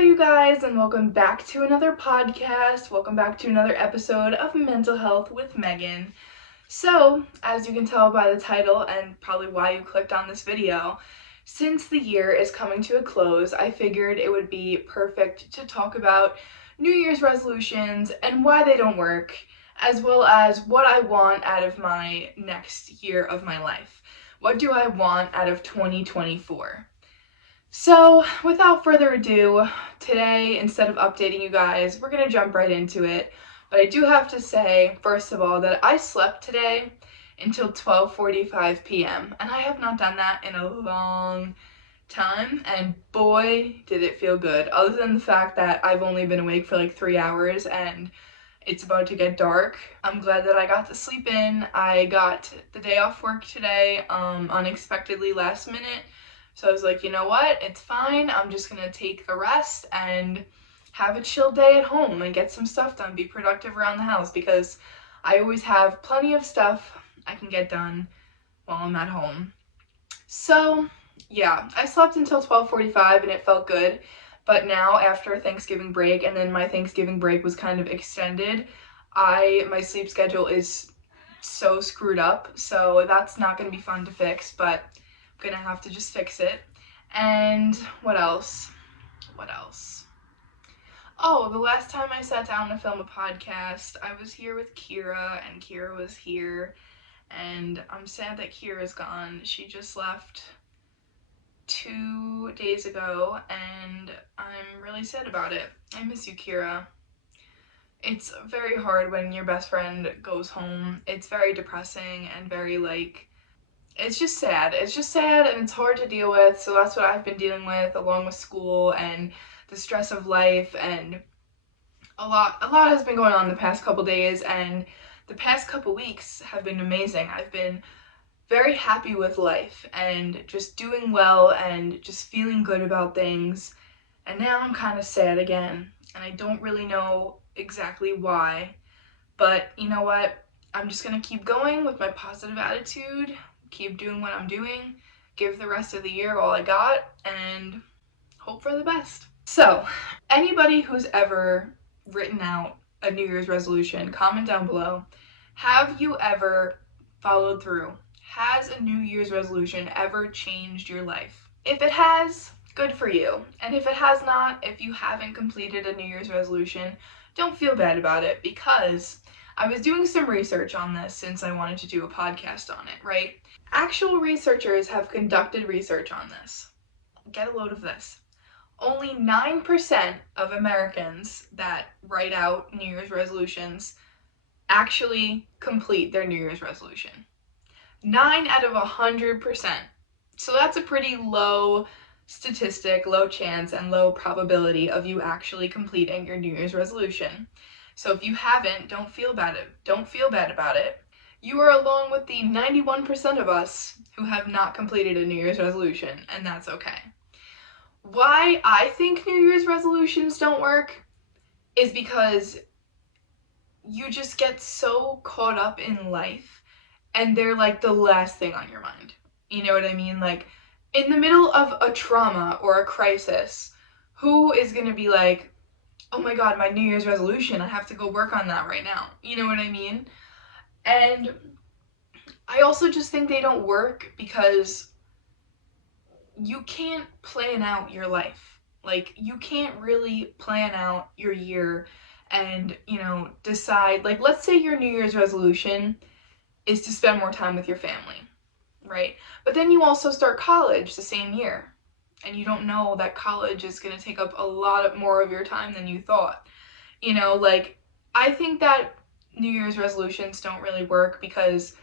you guys, and welcome back to another podcast. Welcome back to another episode of Mental Health with Megan. So, as you can tell by the title and probably why you clicked on this video, since the year is coming to a close, I figured it would be perfect to talk about New Year's resolutions and why they don't work, as well as what I want out of my next year of my life. What do I want out of 2024? So, without further ado, today, instead of updating you guys, we're going to jump right into it. But I do have to say, first of all, that I slept today until 12:45 p.m. And I have not done that in a long time, and boy, did it feel good. Other than the fact that I've only been awake for like 3 hours and it's about to get dark, I'm glad that I got to sleep in. I got the day off work today, unexpectedly last minute. So I was like, you know what, it's fine, I'm just gonna take the rest and have a chill day at home and get some stuff done, be productive around the house, because I always have plenty of stuff I can get done while I'm at home. So yeah, I slept until 12:45 and it felt good, but now after Thanksgiving break, and then my Thanksgiving break was kind of extended, my sleep schedule is so screwed up, so that's not gonna be fun to fix, but gonna have to just fix it. And what else? Oh, the last time I sat down to film a podcast, I was here with Kira, and Kira was here, and I'm sad that Kira's gone. She just left 2 days ago, and I'm really sad about it. I miss you, Kira. It's very hard when your best friend goes home. It's very depressing and very it's just sad. It's just sad and it's hard to deal with, so that's what I've been dealing with, along with school and the stress of life, and a lot has been going on the past couple days, and the past couple weeks have been amazing. I've been very happy with life and just doing well and just feeling good about things, and now I'm kind of sad again, and I don't really know exactly why, but you know what? I'm just gonna keep going with my positive attitude, keep doing what I'm doing, give the rest of the year all I got, and hope for the best. So, anybody who's ever written out a New Year's resolution, comment down below. Have you ever followed through? Has a New Year's resolution ever changed your life? If it has, good for you. And if it has not, if you haven't completed a New Year's resolution, don't feel bad about it, because I was doing some research on this since I wanted to do a podcast on it, right? Actual researchers have conducted research on this. Get a load of this. Only 9% of Americans that write out New Year's resolutions actually complete their New Year's resolution. 9 out of 100%. So that's a pretty low statistic, low chance, and low probability of you actually completing your New Year's resolution. So if you haven't, don't feel bad about it. You are along with the 91% of us who have not completed a New Year's resolution, and that's okay. Why I think New Year's resolutions don't work is because you just get so caught up in life, and they're like the last thing on your mind. You know what I mean? Like, in the middle of a trauma or a crisis, who is gonna be like, oh my god, my New Year's resolution, I have to go work on that right now. You know what I mean? And I also just think they don't work because you can't plan out your life. Like, you can't really plan out your year and, decide, like, let's say your New Year's resolution is to spend more time with your family, right? But then you also start college the same year, and you don't know that college is going to take up a lot more of your time than you thought. I think that New Year's resolutions don't really work because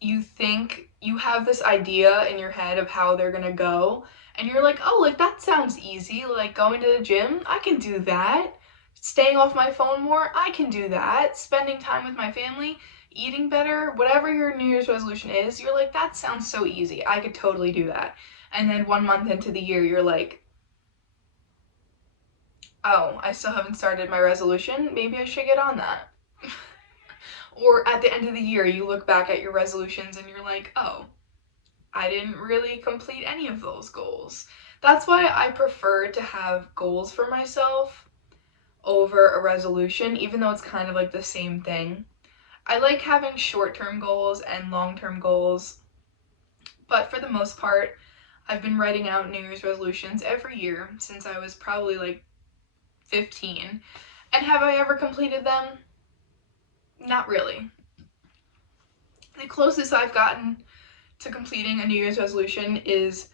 you think you have this idea in your head of how they're going to go, and you're like, oh, like, that sounds easy. Like, going to the gym, I can do that. Staying off my phone more, I can do that. Spending time with my family, eating better, whatever your New Year's resolution is, you're like, that sounds so easy. I could totally do that. And then 1 month into the year, you're like, oh, I still haven't started my resolution. Maybe I should get on that. Or at the end of the year, you look back at your resolutions and you're like, oh, I didn't really complete any of those goals. That's why I prefer to have goals for myself over a resolution, even though it's kind of like the same thing. I like having short-term goals and long-term goals, but for the most part, I've been writing out New Year's resolutions every year since I was probably like 15. And have I ever completed them? Not really. The closest I've gotten to completing a New Year's resolution is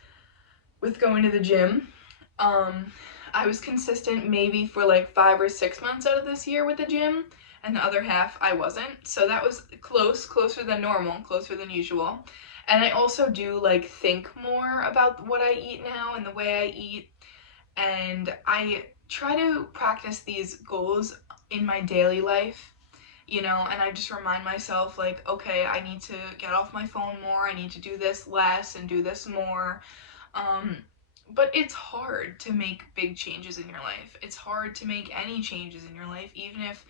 with going to the gym. I was consistent maybe for like 5 or 6 months out of this year with the gym, and the other half I wasn't. So that was closer than normal, closer than usual. And I also do like think more about what I eat now and the way I eat, and I try to practice these goals in my daily life, and I just remind myself like, okay, I need to get off my phone more, I need to do this less and do this more. But it's hard to make big changes in your life. It's hard to make any changes in your life, even if,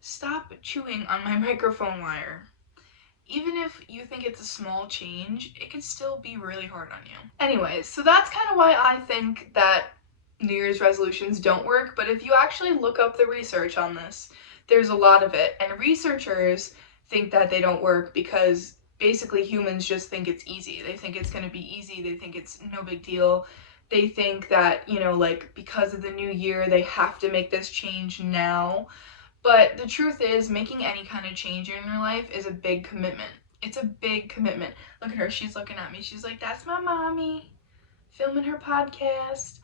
stop chewing on my microphone wire. Even if you think it's a small change, it could still be really hard on you. Anyways, so that's kind of why I think that New Year's resolutions don't work, but if you actually look up the research on this, there's a lot of it, and researchers think that they don't work because basically humans just think it's easy. They think it's going to be easy, they think it's no big deal. They think that, like because of the new year, they have to make this change now. But the truth is, making any kind of change in your life is a big commitment. It's a big commitment. Look at her, she's looking at me. She's like, that's my mommy filming her podcast.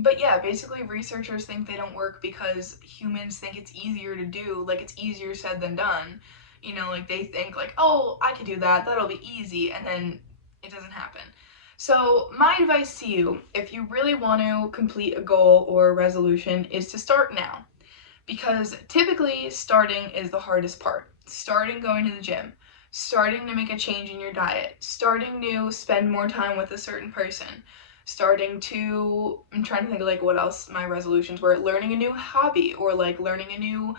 But yeah, basically researchers think they don't work because humans think it's easier to do, like it's easier said than done. Like they think like, oh, I could do that, that'll be easy, and then it doesn't happen. So my advice to you, if you really want to complete a goal or a resolution, is to start now. Because typically starting is the hardest part. Starting going to the gym, starting to make a change in your diet, starting to spend more time with a certain person, starting to, I'm trying to think of like what else my resolutions were, learning a new hobby or like learning a new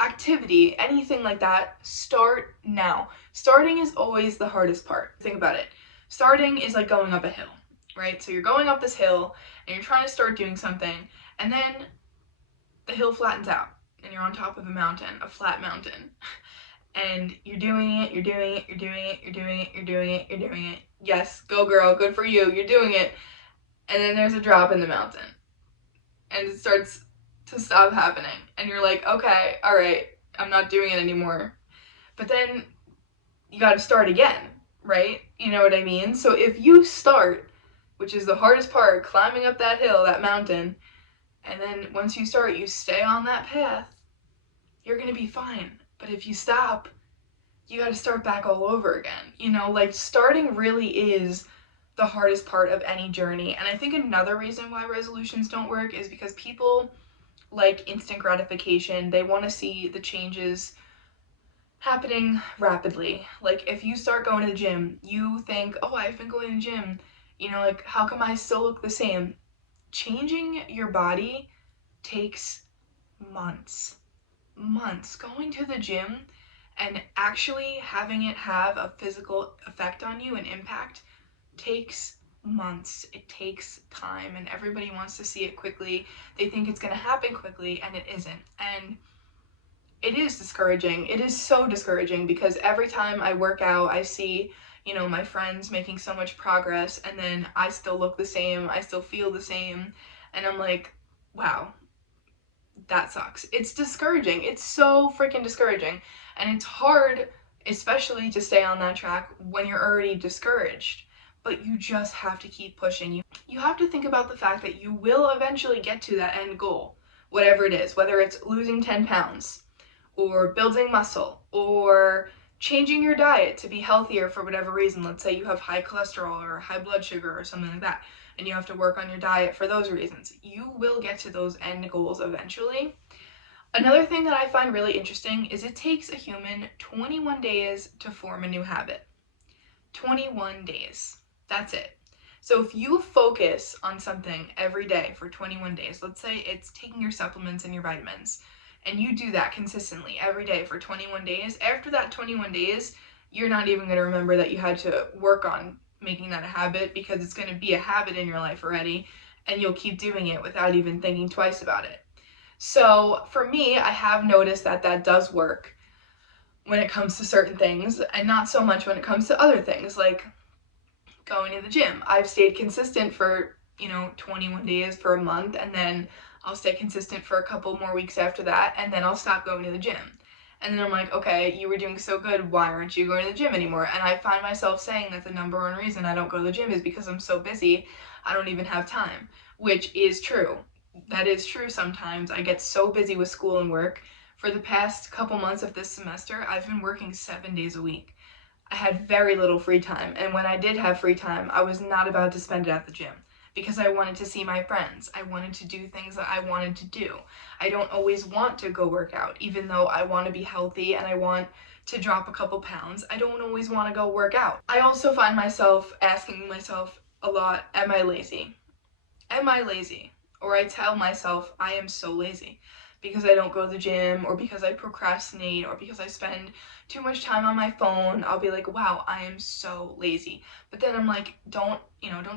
activity, anything like that. Start now. Starting is always the hardest part. Think about it. Starting is like going up a hill, right? So you're going up this hill and you're trying to start doing something, and then the hill flattens out and you're on top of a mountain, a flat mountain. And you're doing it, you're doing it, you're doing it, you're doing it, you're doing it, you're doing it. Yes, go girl, good for you, you're doing it. And then there's a drop in the mountain. And it starts to stop happening. And you're like, okay, all right, I'm not doing it anymore. But then you gotta start again, right? You know what I mean? So if you start, which is the hardest part, climbing up that hill, that mountain, and then once you start, you stay on that path, you're gonna be fine. But if you stop, you gotta start back all over again. Like starting really is the hardest part of any journey. And I think another reason why resolutions don't work is because people like instant gratification. They want to see the changes happening rapidly. Like if you start going to the gym, you think, oh, I've been going to the gym, like how come I still look the same? Changing your body takes months. Going to the gym and actually having it have a physical effect on you and impact takes months. It takes time, and everybody wants to see it quickly. They think it's going to happen quickly, and it isn't. And it is discouraging. It is so discouraging because every time I work out, I see my friends making so much progress, and then I still look the same, I still feel the same, and I'm like, wow, that sucks. It's discouraging. It's so freaking discouraging, and it's hard, especially to stay on that track when you're already discouraged, but you just have to keep pushing. You have to think about the fact that you will eventually get to that end goal, whatever it is, whether it's losing 10 pounds, or building muscle, or changing your diet to be healthier for whatever reason. Let's say you have high cholesterol or high blood sugar or something like that, and you have to work on your diet for those reasons. You will get to those end goals eventually. Another thing that I find really interesting is it takes a human 21 days to form a new habit. 21 days. That's it. So if you focus on something every day for 21 days, let's say it's taking your supplements and your vitamins, and you do that consistently every day for 21 days, after that 21 days, you're not even going to remember that you had to work on making that a habit, because it's going to be a habit in your life already, and you'll keep doing it without even thinking twice about it. So for me, I have noticed that that does work when it comes to certain things, and not so much when it comes to other things, like going to the gym. I've stayed consistent for, 21 days, for a month, and then I'll stay consistent for a couple more weeks after that, and then I'll stop going to the gym. And then I'm like, okay, you were doing so good, why aren't you going to the gym anymore? And I find myself saying that the number one reason I don't go to the gym is because I'm so busy, I don't even have time, which is true. That is true sometimes. I get so busy with school and work. For the past couple months of this semester, I've been working 7 days a week. I had very little free time, and when I did have free time, I was not about to spend it at the gym because I wanted to see my friends. I wanted to do things that I wanted to do. I don't always want to go work out, even though I want to be healthy and I want to drop a couple pounds. I don't always want to go work out. I also find myself asking myself a lot, am I lazy? Am I lazy? Or I tell myself I am so lazy because I don't go to the gym, or because I procrastinate, or because I spend too much time on my phone. I'll be like, wow, I am so lazy. But then I'm like, don't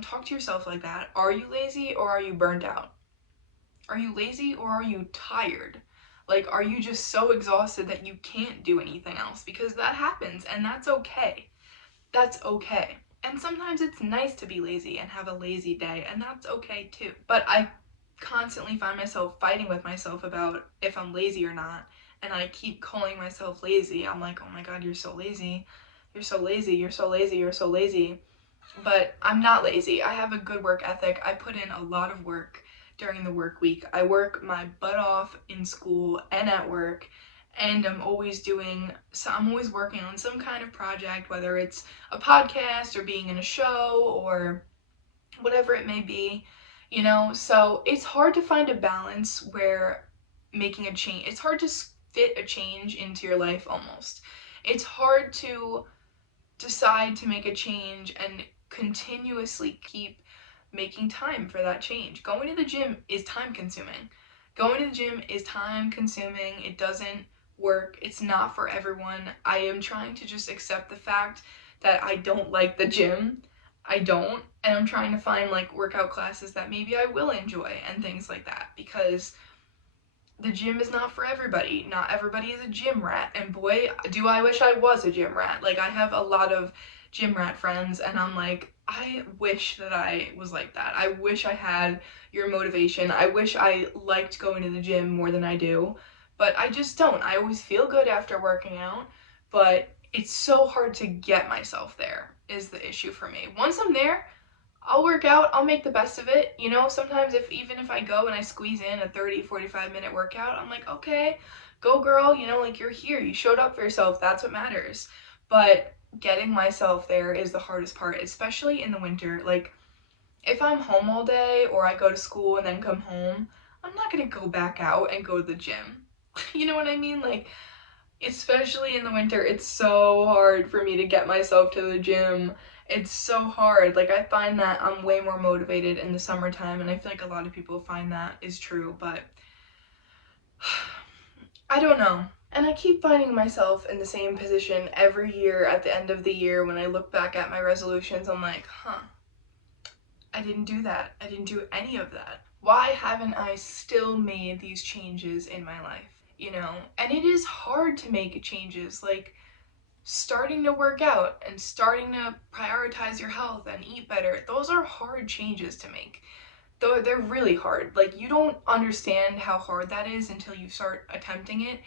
talk to yourself like that. Are you lazy, or are you burned out? Are you lazy, or are you tired? Like, are you just so exhausted that you can't do anything else? Because that happens, and that's okay. That's okay. And sometimes it's nice to be lazy and have a lazy day, and that's okay too. But I constantly find myself fighting with myself about if I'm lazy or not, and I keep calling myself lazy. I'm like, oh my god, you're so lazy. You're so lazy, you're so lazy, you're so lazy. But I'm not lazy. I have a good work ethic. I put in a lot of work during the work week. I work my butt off in school and at work, and I'm always working on some kind of project, whether it's a podcast or being in a show or whatever it may be, so it's hard to find a balance where making a change, it's hard to fit a change into your life almost. It's hard to decide to make a change and continuously keep making time for that change. Going to the gym is time consuming. Going to the gym is time consuming. It doesn't work. It's not for everyone. I am trying to just accept the fact that I don't like the gym. I don't. And I'm trying to find like workout classes that maybe I will enjoy and things like that, because the gym is not for everybody. Not everybody is a gym rat. And boy, do I wish I was a gym rat. Like, I have a lot of gym rat friends, and I'm like, I wish that I was like that. I wish I had your motivation. I wish I liked going to the gym more than I do. But I just don't. I always feel good after working out, but it's so hard to get myself there is the issue for me. Once I'm there, I'll work out, I'll make the best of it. Sometimes even if I go and I squeeze in a 30-45 minute workout, I'm like, okay, go girl, like, you're here, you showed up for yourself, that's what matters. But getting myself there is the hardest part, especially in the winter. Like, if I'm home all day or I go to school and then come home, I'm not gonna go back out and go to the gym. You know what I mean? Like, especially in the winter, it's so hard for me to get myself to the gym. It's so hard. Like, I find that I'm way more motivated in the summertime, and I feel like a lot of people find that is true, but I don't know. And I keep finding myself in the same position every year at the end of the year. When I look back at my resolutions, I'm like, I didn't do that. I didn't do any of that. Why haven't I still made these changes in my life? And it is hard to make changes, like starting to work out and starting to prioritize your health and eat better. Those are hard changes to make. Though they're really hard. Like, you don't understand how hard that is until you start attempting it,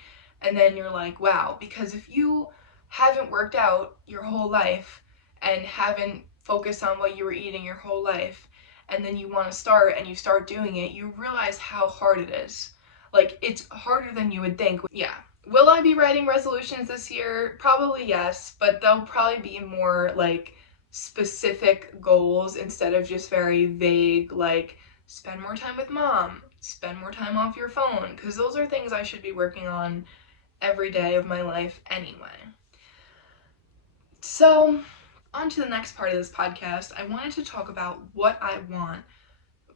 and then you're like, wow. Because if you haven't worked out your whole life and haven't focused on what you were eating your whole life, and then you want to start and you start doing it, you realize how hard it is. Like, it's harder than you would think. Yeah. Will I be writing resolutions this year? Probably yes, but they'll probably be more like specific goals instead of just very vague, like spend more time with mom, spend more time off your phone, because those are things I should be working on every day of my life anyway. So, on to the next part of this podcast. I wanted to talk about what I want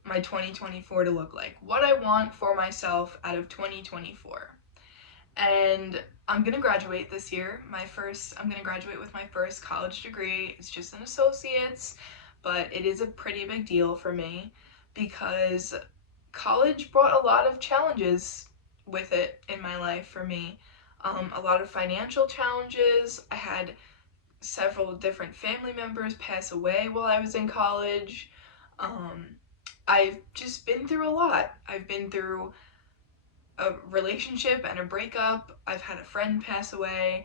my 2024 to look like. What I want for myself out of 2024. and I'm gonna graduate this year. I'm gonna graduate with my first college degree. It's just an associate's, but it is a pretty big deal for me because college brought a lot of challenges with it in my life for me. A lot of financial challenges. I had several different family members pass away while I was in college. Um, I've just been through a lot. I've been through a relationship and a breakup. I've had a friend pass away.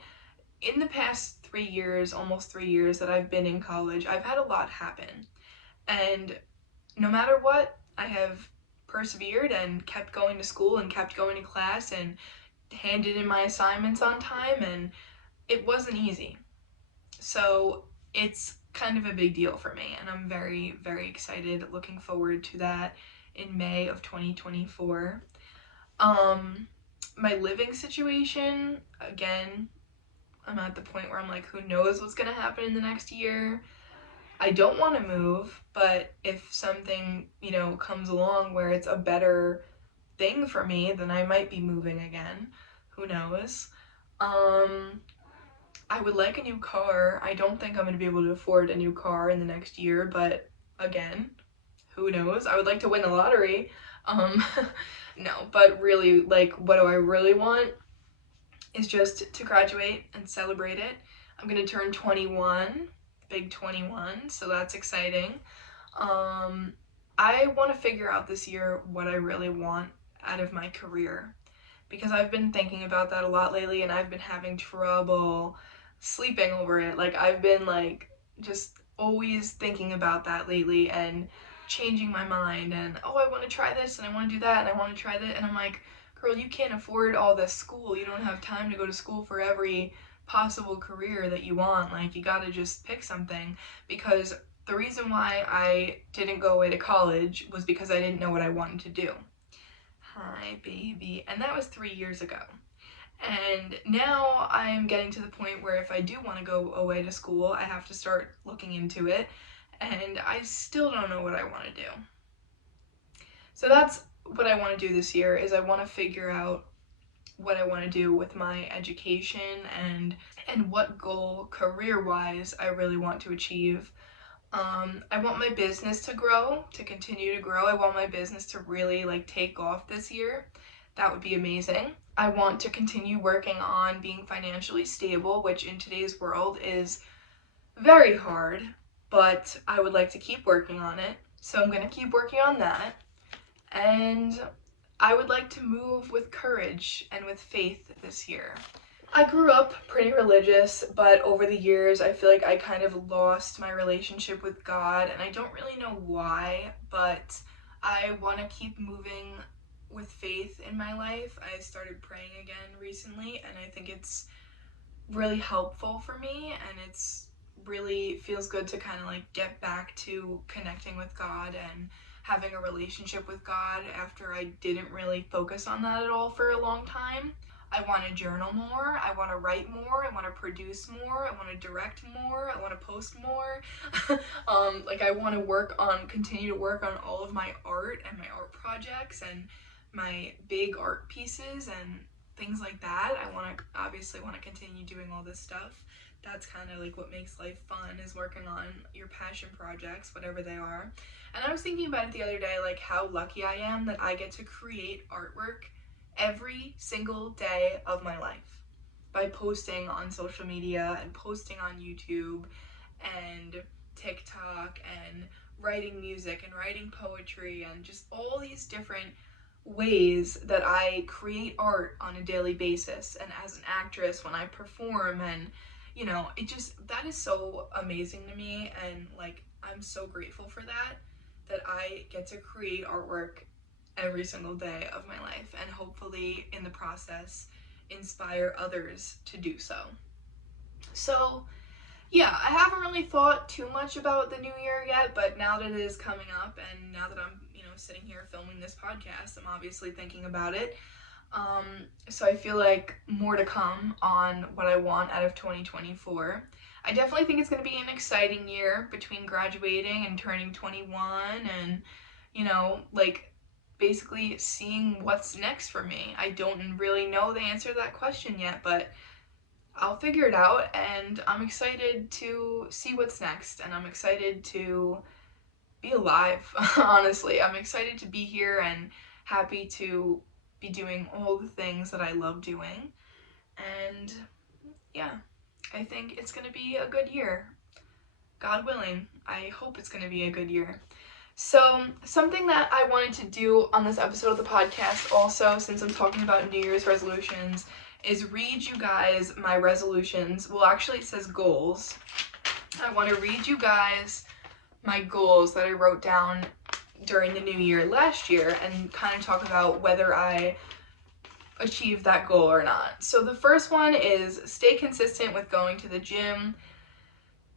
In the past 3 years, almost 3 years that I've been in college, I've had a lot happen. And no matter what, I have persevered and kept going to school and kept going to class and handed in my assignments on time, and it wasn't easy. So it's kind of a big deal for me, and I'm very, very excited, looking forward to that in May of 2024. My living situation, again, I'm at the point where I'm like, who knows what's gonna happen in the next year. I don't want to move, but if something, comes along where it's a better thing for me, then I might be moving again. Who knows? I would like a new car. I don't think I'm going to be able to afford a new car in the next year, but again, who knows? I would like to win the lottery. Um, no, but really, like, what do I really want is just to graduate and celebrate it. I'm going to turn 21, big 21, so that's exciting. I want to figure out this year what I really want out of my career, because I've been thinking about that a lot lately, and I've been having trouble sleeping over it. Like, I've been like just always thinking about that lately and changing my mind, and I want to try this and I want to do that and I want to try that, and I'm like, girl, you can't afford all this school. You don't have time to go to school for every possible career that you want. Like, you got to just pick something. Because the reason why I didn't go away to college was because I didn't know what I wanted to do. Hi, baby. And that was 3 years ago. And now I'm getting to the point where if I do want to go away to school, I have to start looking into it, and I still don't know what I want to do. So that's what I want to do this year, is I want to figure out what I want to do with my education and what goal career-wise I really want to achieve. I want my business to grow, to continue to grow. I want my business to really take off this year. That would be amazing. I want to continue working on being financially stable, which in today's world is very hard, but I would like to keep working on it. So I'm going to keep working on that. And I would like to move with courage and with faith this year. I grew up pretty religious, but over the years I feel like I kind of lost my relationship with God, and I don't really know why, but I want to keep moving with faith in my life. I started praying again recently, and I think it's really helpful for me, and it's really feels good to kind of get back to connecting with God and having a relationship with God after I didn't really focus on that at all for a long time. I want to journal more, I want to write more, I want to produce more, I want to direct more, I want to post more. I want to continue to work on all of my art and my art projects and my big art pieces and things like that. I obviously want to continue doing all this stuff. That's kind of what makes life fun, is working on your passion projects, whatever they are. And I was thinking about it the other day, how lucky I am that I get to create artwork every single day of my life by posting on social media and posting on YouTube and TikTok and writing music and writing poetry and just all these different ways that I create art on a daily basis. And as an actress, when I perform, and that is so amazing to me, and I'm so grateful for that I get to create artwork every single day of my life, and hopefully in the process inspire others to do so. So yeah, I haven't really thought too much about the new year yet, but now that it is coming up, and now that I'm sitting here filming this podcast, I'm obviously thinking about it. So I feel like more to come on what I want out of 2024. I definitely think it's going to be an exciting year between graduating and turning 21, and basically seeing what's next for me. I don't really know the answer to that question yet, but I'll figure it out, and I'm excited to see what's next, and I'm excited to be alive, honestly. I'm excited to be here and happy to be doing all the things that I love doing, and yeah, I think it's gonna be a good year. God willing, I hope it's gonna be a good year. So, something that I wanted to do on this episode of the podcast also, since I'm talking about New Year's resolutions, is read you guys my resolutions. Well, actually it says goals. I want to read you guys my goals that I wrote down during the new year last year and kind of talk about whether I achieved that goal or not. So the first one is stay consistent with going to the gym.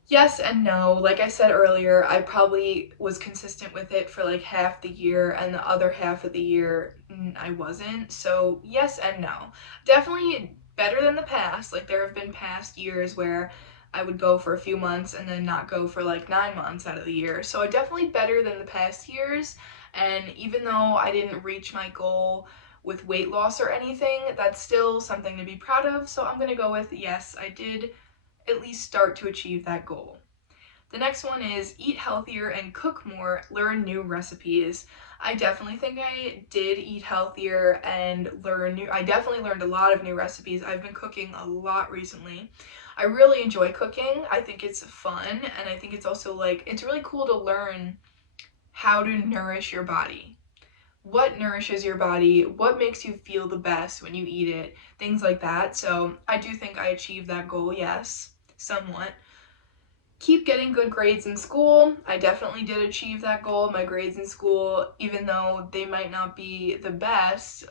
Yes and no. Like I said earlier, I probably was consistent with it for like half the year, and the other half of the year I wasn't. So yes and no. Definitely better than the past. Like there have been past years where I would go for a few months and then not go for like 9 months out of the year. So definitely better than the past years. And even though I didn't reach my goal with weight loss or anything, that's still something to be proud of. So I'm gonna go with yes, I did at least start to achieve that goal. The next one is eat healthier and cook more, learn new recipes. I definitely think I did eat healthier and I definitely learned a lot of new recipes. I've been cooking a lot recently. I really enjoy cooking. I think it's fun, and I think it's also like, it's really cool to learn how to nourish your body. What nourishes your body, what makes you feel the best when you eat it, things like that. So I do think I achieved that goal, yes, somewhat. Keep getting good grades in school. I definitely did achieve that goal. My grades in school, even though they might not be the best,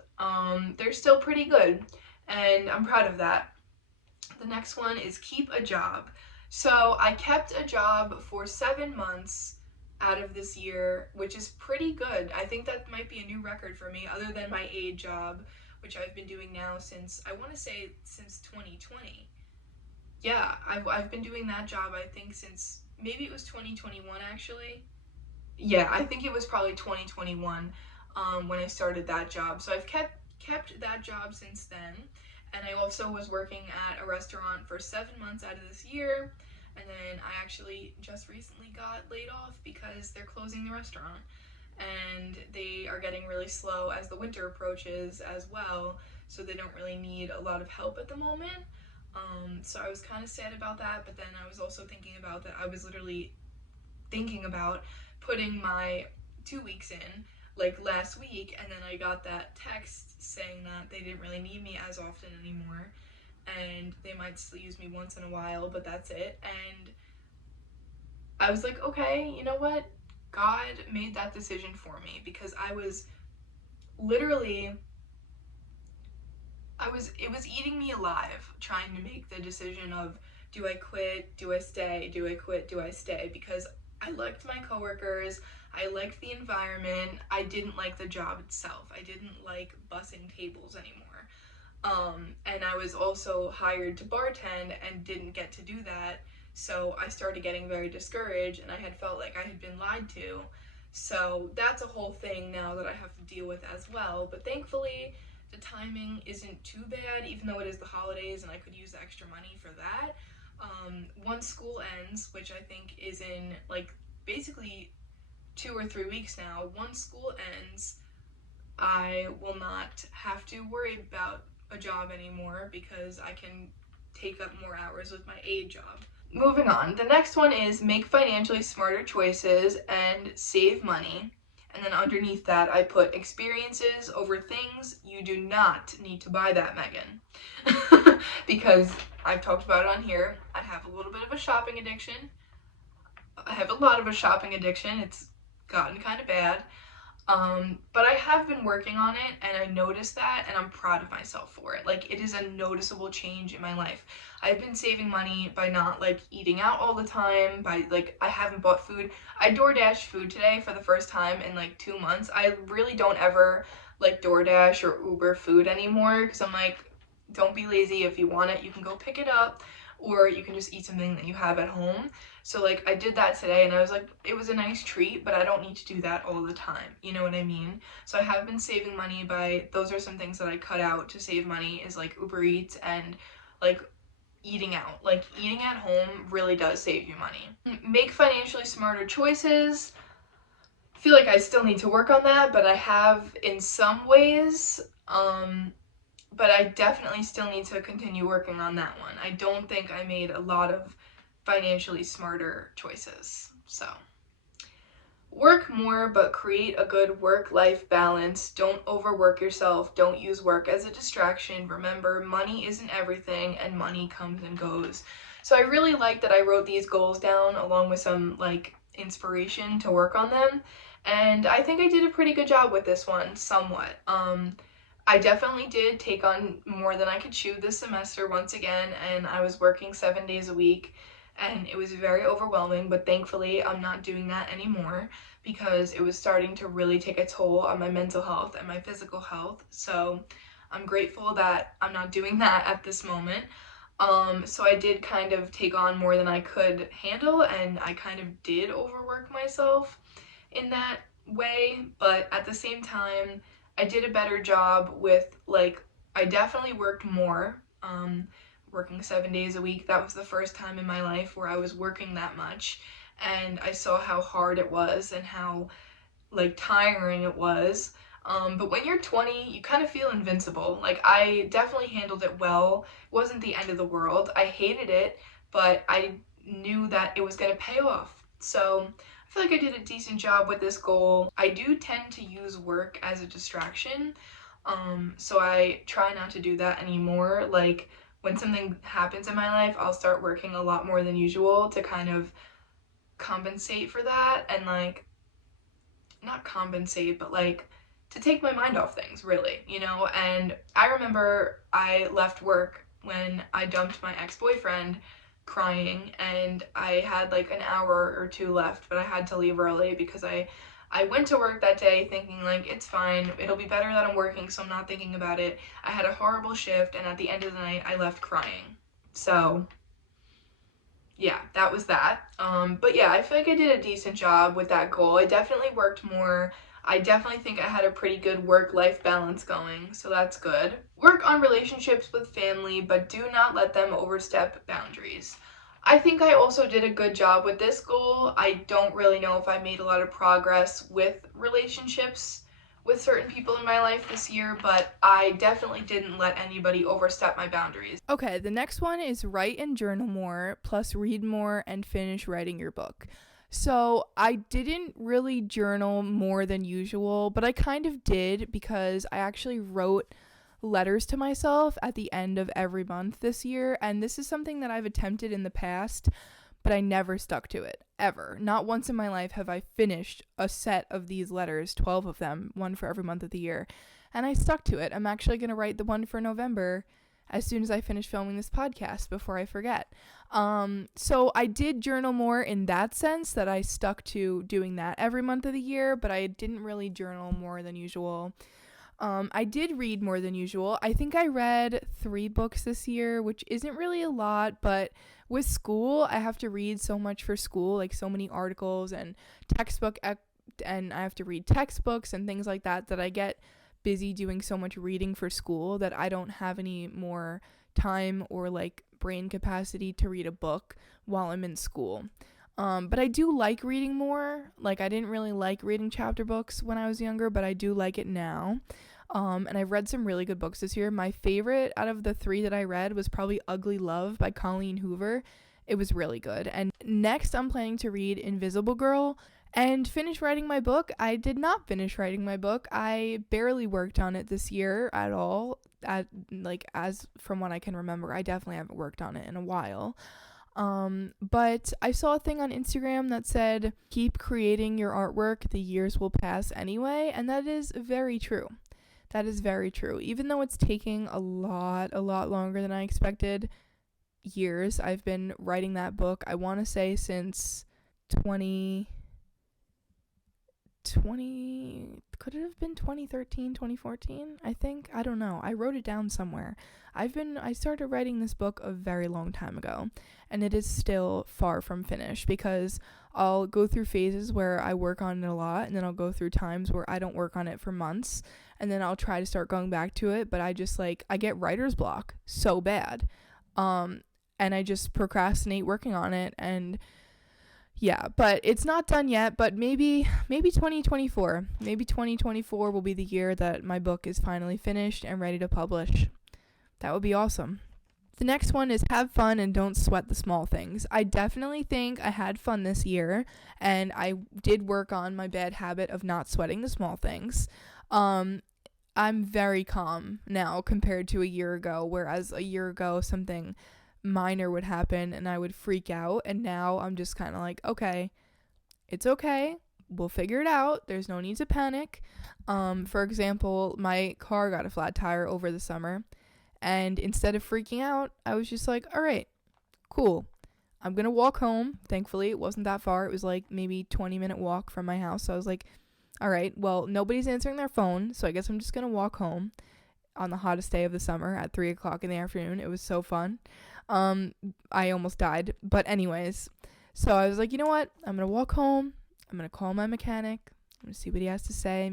they're still pretty good, and I'm proud of that. The next one is keep a job. So I kept a job for 7 months out of this year, which is pretty good. I think that might be a new record for me, other than my aide job, which I've been doing now since, I want to say, since 2020. Yeah, I've been doing that job, I think, since, maybe it was 2021, actually. Yeah, I think it was probably 2021 when I started that job. So I've kept that job since then. And I also was working at a restaurant for 7 months out of this year. And then I actually just recently got laid off because they're closing the restaurant. And they are getting really slow as the winter approaches as well. So they don't really need a lot of help at the moment. So I was kind of sad about that. But then I was also thinking about that I was literally thinking about putting my 2 weeks in like last week, and then I got that text saying that they didn't really need me as often anymore, and they might still use me once in a while, but that's it. And I was like, okay, you know what? God made that decision for me, because I was literally, it was eating me alive trying to make the decision of, do I quit, do I stay, do I quit, do I stay, because I liked my coworkers, I liked the environment, I didn't like the job itself, I didn't like bussing tables anymore. And I was also hired to bartend and didn't get to do that, so I started getting very discouraged, and I had felt like I had been lied to. So that's a whole thing now that I have to deal with as well, but thankfully the timing isn't too bad, even though it is the holidays and I could use the extra money for that. Once school ends, which I think is in like basically 2 or 3 weeks now, once school ends, I will not have to worry about a job anymore because I can take up more hours with my aide job. Moving on, the next one is make financially smarter choices and save money. And then underneath that, I put experiences over things. You do not need to buy that, Megan. Because I've talked about it on here. I have a little bit of a shopping addiction. I have a lot of a shopping addiction. It's gotten kind of bad. But I have been working on it, and I noticed that, and I'm proud of myself for it. Like, it is a noticeable change in my life. I've been saving money by not, like, eating out all the time, by, like, I haven't bought food. I DoorDashed food today for the first time in, like, 2 months. I really don't ever, like, DoorDash or Uber food anymore, because I'm like, don't be lazy. If you want it, you can go pick it up, or you can just eat something that you have at home. So like I did that today and I was like, it was a nice treat, but I don't need to do that all the time. You know what I mean? So I have been saving money by, those are some things that I cut out to save money, is like Uber Eats and like eating out. Like eating at home really does save you money. Make financially smarter choices. I feel like I still need to work on that, but I have in some ways. But I definitely still need to continue working on that one. I don't think I made a lot of financially smarter choices. So, work more, but create a good work-life balance. Don't overwork yourself. Don't use work as a distraction. Remember, money isn't everything, and money comes and goes. So I really like that I wrote these goals down along with some like inspiration to work on them. And I think I did a pretty good job with this one, somewhat. I definitely did take on more than I could chew this semester once again, and I was working 7 days a week, and it was very overwhelming, but thankfully I'm not doing that anymore because it was starting to really take a toll on my mental health and my physical health. So I'm grateful that I'm not doing that at this moment. So I did kind of take on more than I could handle, and I kind of did overwork myself in that way, but at the same time, I did a better job with, like, I definitely worked more, working 7 days a week. That was the first time in my life where I was working that much, and I saw how hard it was and how, like, tiring it was. But when you're 20, you kind of feel invincible. Like, I definitely handled it well. It wasn't the end of the world. I hated it, but I knew that it was going to pay off. So I feel like I did a decent job with this goal. I do tend to use work as a distraction, so I try not to do that anymore. Like, when something happens in my life, I'll start working a lot more than usual to kind of compensate for that, and like, not compensate, but like to take my mind off things, really, you know? And I remember I left work when I dumped my ex-boyfriend crying, and I had like an hour or two left, but I had to leave early because I went to work that day thinking like, it's fine, it'll be better that I'm working, so I'm not thinking about it. I had a horrible shift, and at the end of the night I left crying. So yeah, that was that. But yeah, I feel like I did a decent job with that goal. I definitely worked more. I definitely think I had a pretty good work-life balance going, so that's good. Work on relationships with family, but do not let them overstep boundaries. I think I also did a good job with this goal. I don't really know if I made a lot of progress with relationships with certain people in my life this year, but I definitely didn't let anybody overstep my boundaries. Okay, the next one is write and journal more, plus read more and finish writing your book. So I didn't really journal more than usual, but I kind of did because I actually wrote letters to myself at the end of every month this year, and this is something that I've attempted in the past, but I never stuck to it, ever. Not once in my life have I finished a set of these letters, 12 of them, one for every month of the year, and I stuck to it. I'm actually going to write the one for November as soon as I finish filming this podcast before I forget. So I did journal more in that sense, that I stuck to doing that every month of the year, but I didn't really journal more than usual. I did read more than usual. I think I read 3 books this year, which isn't really a lot, but with school, I have to read so much for school, like so many articles and and I have to read textbooks and things like that, that I get busy doing so much reading for school that I don't have any more time or like brain capacity to read a book while I'm in school. But I do like reading more. Like, I didn't really like reading chapter books when I was younger, but I do like it now. And I've read some really good books this year. My favorite out of the 3 that I read was probably Ugly Love by Colleen Hoover. It was really good. And next, I'm planning to read Invisible Girl and finish writing my book. I did not finish writing my book. I barely worked on it this year at all. As from what I can remember, I definitely haven't worked on it in a while. But I saw a thing on Instagram that said, keep creating your artwork, the years will pass anyway, and that is very true. That is very true. Even though it's taking a lot longer than I expected, years, I've been writing that book, I want to say since could it have been 2013, 2014? I think. I don't know. I wrote it down somewhere. I started writing this book a very long time ago, and it is still far from finished because I'll go through phases where I work on it a lot, and then I'll go through times where I don't work on it for months, and then I'll try to start going back to it, but I get writer's block so bad. And I just procrastinate working on it, and yeah, but it's not done yet, but maybe 2024. Maybe 2024 will be the year that my book is finally finished and ready to publish. That would be awesome. The next one is have fun and don't sweat the small things. I definitely think I had fun this year, and I did work on my bad habit of not sweating the small things. I'm very calm now compared to a year ago, whereas a year ago something minor would happen and I would freak out, and now I'm just kind of like, okay, it's okay, we'll figure it out, there's no need to panic. For example, my car got a flat tire over the summer, and instead of freaking out, I was just like, all right, cool, I'm gonna walk home. Thankfully it wasn't that far, it was like maybe 20-minute walk from my house, so I was like, all right, well, nobody's answering their phone, so I guess I'm just gonna walk home on the hottest day of the summer at 3 o'clock in the afternoon. It was so fun. I almost died. But anyways, so I was like, you know what? I'm going to walk home. I'm going to call my mechanic. I'm going to see what he has to say.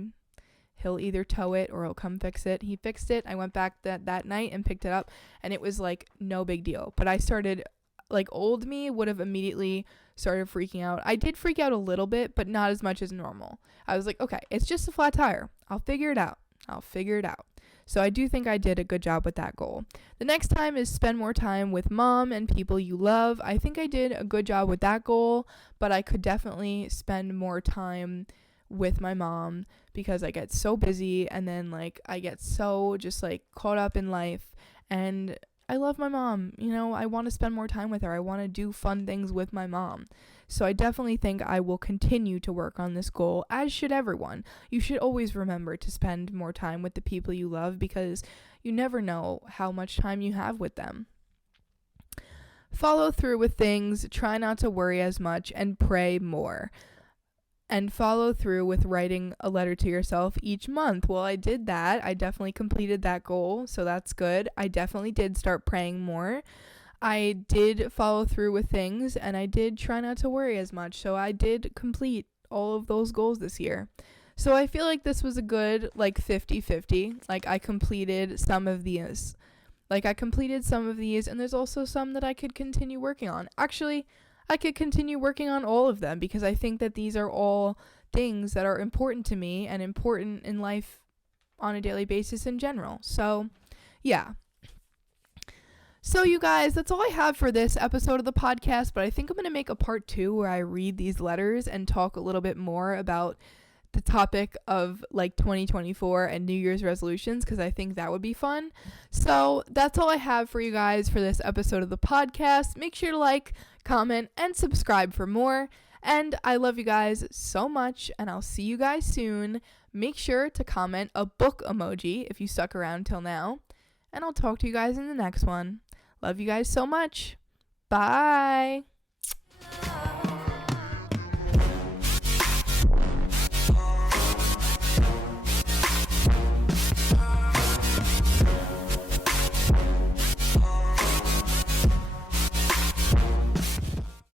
He'll either tow it or he'll come fix it. He fixed it. I went back that night and picked it up, and it was like no big deal. But I started, like, old me would have immediately started freaking out. I did freak out a little bit, but not as much as normal. I was like, okay, it's just a flat tire. I'll figure it out. So I do think I did a good job with that goal. The next time is spend more time with mom and people you love. I think I did a good job with that goal, but I could definitely spend more time with my mom because I get so busy, and then like I get so just like caught up in life, and I love my mom. You know, I want to spend more time with her. I want to do fun things with my mom. So I definitely think I will continue to work on this goal, as should everyone. You should always remember to spend more time with the people you love because you never know how much time you have with them. Follow through with things, try not to worry as much, and pray more. And follow through with writing a letter to yourself each month. Well, I did that. I definitely completed that goal, so that's good. I definitely did start praying more. I did follow through with things, and I did try not to worry as much, so I did complete all of those goals this year. So I feel like this was a good, like, 50-50. Like, I completed some of these. And there's also some that I could continue working on. Actually, I could continue working on all of them because I think that these are all things that are important to me and important in life on a daily basis in general. So, yeah. So you guys, that's all I have for this episode of the podcast, but I think I'm going to make a part 2 where I read these letters and talk a little bit more about the topic of like 2024 and New Year's resolutions, because I think that would be fun. So that's all I have for you guys for this episode of the podcast. Make sure to like, comment, and subscribe for more. And I love you guys so much, and I'll see you guys soon. Make sure to comment a book emoji if you stuck around till now. And I'll talk to you guys in the next one. Love you guys so much. Bye.